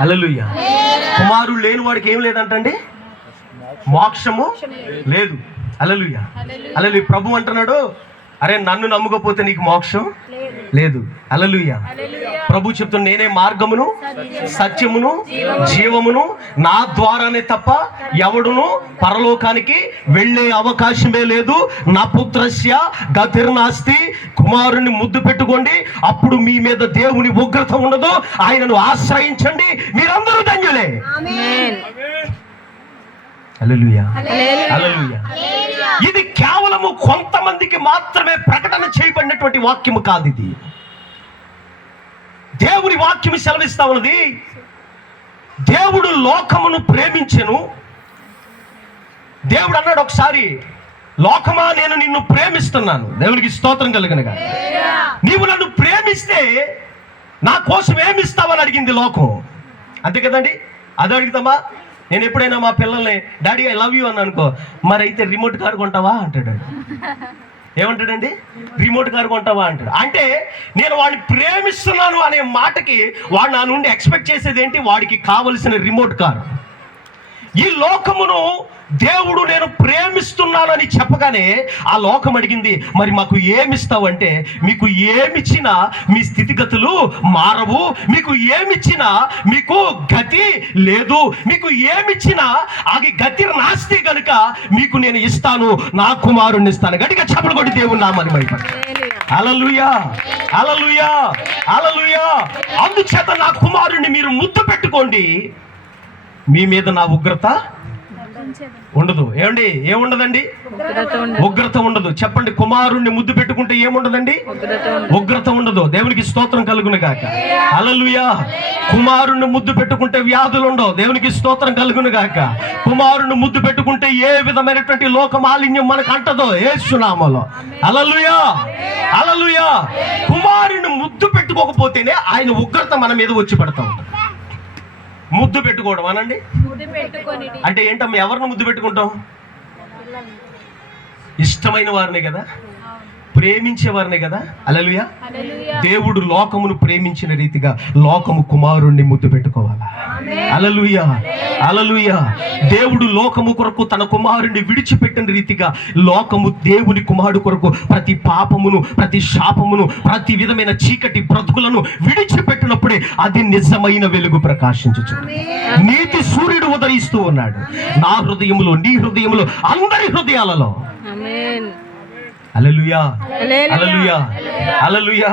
హల్లెలూయా. కుమారుడు లేని వాడికి ఏం లేదంటండి, మోక్షము లేదు. హల్లెలూయా. హల్లెలూయా. ప్రభు అంటున్నాడు, అరే నన్ను నమ్ముకపోతే నీకు మోక్షం లేదు. హల్లెలూయా. ప్రభు చెప్తున్నా, నేనే మార్గమును సత్యమును జీవమును, నా ద్వారానే తప్ప ఎవడును పరలోకానికి వెళ్ళే అవకాశమే లేదు. నా పుత్రస్య గతిర్నాస్తి. కుమారుని ముద్దు పెట్టుకోండి, అప్పుడు మీ మీద దేవుని ఉగ్రత ఉండదు. ఆయనను ఆశ్రయించండి, మీరందరూ ధన్యులే. హల్లెలూయా. హల్లెలూయా. ఇది కేవలము కొంతమందికి మాత్రమే ప్రకటన చేయబడినటువంటి వాక్యము కాదు. ఇది దేవుని వాక్యము సెలవిస్తా ఉన్నది. దేవుడు లోకమును ప్రేమించెను. దేవుడు అన్నాడు ఒకసారి, లోకమా నేను నిన్ను ప్రేమిస్తున్నాను. దేవునికి స్తోత్రం కలుగునుగా. నీవు నన్ను ప్రేమిస్తే నా కోసం ఏమిస్తావని అడిగింది లోకం. అంతే కదండి. అది అడుగుతామా? నేను ఎప్పుడైనా మా పిల్లల్ని డాడీ ఐ లవ్ యూ అని అనుకో, మరి అయితే రిమోట్ కారు కొంటావా అంటాడు. ఏమంటాడండి? రిమోట్ కారు కొంటావా అంటాడు. అంటే నేను వాడిని ప్రేమిస్తున్నాను అనే మాటకి వాడు నా నుండి ఎక్స్పెక్ట్ చేసేది ఏంటి? వాడికి కావలసిన రిమోట్ కారు. ఈ లోకమును దేవుడు నేను ప్రేమిస్తున్నానని చెప్పగానే ఆ లోకం అడిగింది, మరి మాకు ఏమిస్తావంటే, మీకు ఏమిచ్చినా మీ స్థితిగతులు మారవు, మీకు ఏమిచ్చినా మీకు గతి లేదు, మీకు ఏమిచ్చినా అది గతి నాస్తి కనుక మీకు నేను ఇస్తాను, నా కుమారుణ్ణి ఇస్తాను. గట్టిగా చప్పలు కొట్టి దేవుని నామని భయపడి. హల్లెలూయా. హల్లెలూయా. హల్లెలూయా. అందుచేత నా కుమారుణ్ణి మీరు ముద్దు పెట్టుకోండి, మీ మీద నా ఉగ్రత ఉండదు. ఏమండి? ఏముండదండి? ఉగ్రత ఉండదు. చెప్పండి, కుమారుణ్ణి ముద్దు పెట్టుకుంటే ఏముండదండి? ఉగ్రత ఉండదు. దేవునికి స్తోత్రం కలుగును గాక. హల్లెలూయా. కుమారుణ్ణి ముద్దు పెట్టుకుంటే వ్యాధులు ఉండవు. దేవునికి స్తోత్రం కలుగును గాక. కుమారుణ్ణి ముద్దు పెట్టుకుంటే ఏ విధమైనటువంటి లోక మాలిన్యం మనకు అంటదో యేసు నామములో. హల్లెలూయా. హల్లెలూయా. కుమారుణ్ణి ముద్దు పెట్టుకోకపోతేనే ఆయన ఉగ్రత మన మీద వచ్చి పడతాం. ముద్దు పెట్టుకోవడం అనండి అంటే ఏంటమ్మా? ఎవరిని ముద్దు పెట్టుకుంటాం? ఇష్టమైన వారినే కదా, ప్రేమించే వారినే కదా. హల్లెలూయా. దేవుడు లోకమును ప్రేమించిన రీతిగా లోకము కుమారుణ్ణి ముద్దు పెట్టుకోవాలా. హల్లెలూయా. హల్లెలూయా. దేవుడు లోకము కొరకు తన కుమారుణ్ణి విడిచిపెట్టిన రీతిగా లోకము దేవుని కుమారుడు కొరకు ప్రతి పాపమును, ప్రతి శాపమును, ప్రతి విధమైన చీకటి బ్రతుకులను విడిచిపెట్టినప్పుడే అది నిజమైన వెలుగు ప్రకాశించుచు నీతి సూర్యుడు ఉదయిస్తూ ఉన్నాడు. నా హృదయములో, నీ హృదయములో, అందరి హృదయాలలో. హల్లెలూయా. హల్లెలూయా. హల్లెలూయా.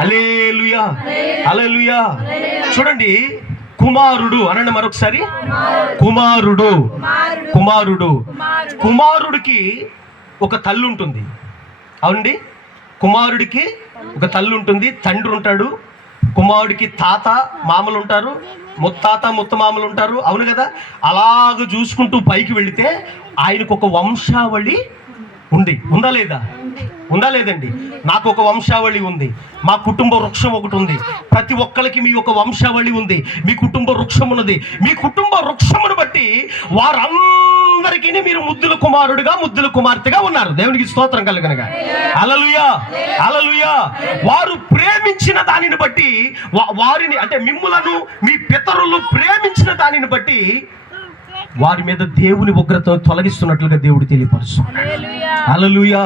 హల్లెలూయా. హల్లెలూయా. చూడండి, కుమారుడు అనండి మరొకసారి. కుమారుడు. కుమారుడు. కుమారుడికి ఒక తల్లి ఉంటుంది. అవునండి. కుమారుడికి ఒక తల్లి ఉంటుంది, తండ్రి ఉంటాడు. కుమారుడికి తాత మామలు ఉంటారు, ముత్తాత ముత్తమామలు ఉంటారు. అవును కదా. అలాగ చూసుకుంటూ పైకి వెళితే ఆయనకు ఒక వంశావళి ఉంది. ఉందా లేదా? ఉందా లేదండి? నాకు ఒక వంశావళి ఉంది. మా కుటుంబ వృక్షం ఒకటి ఉంది. ప్రతి ఒక్కరికి మీ ఒక వంశావళి ఉంది. మీ కుటుంబ వృక్షం ఉన్నది. మీ కుటుంబ వృక్షమును బట్టి వారందరికీ మీరు ముద్దుల కుమారుడుగా, ముద్దుల కుమార్తెగా ఉన్నారు. దేవునికి స్తోత్రం కలుగునుగా. హల్లెలూయా. హల్లెలూయా. వారు ప్రేమించిన దానిని బట్టి, వారిని అంటే మిమ్ములను మీ పితరులు ప్రేమించిన దానిని బట్టి వారి మీద దేవుని ఉగ్రత తొలగిస్తున్నట్లుగా దేవుడు తెలియపరుస్తున్నాడు. హల్లెలూయా.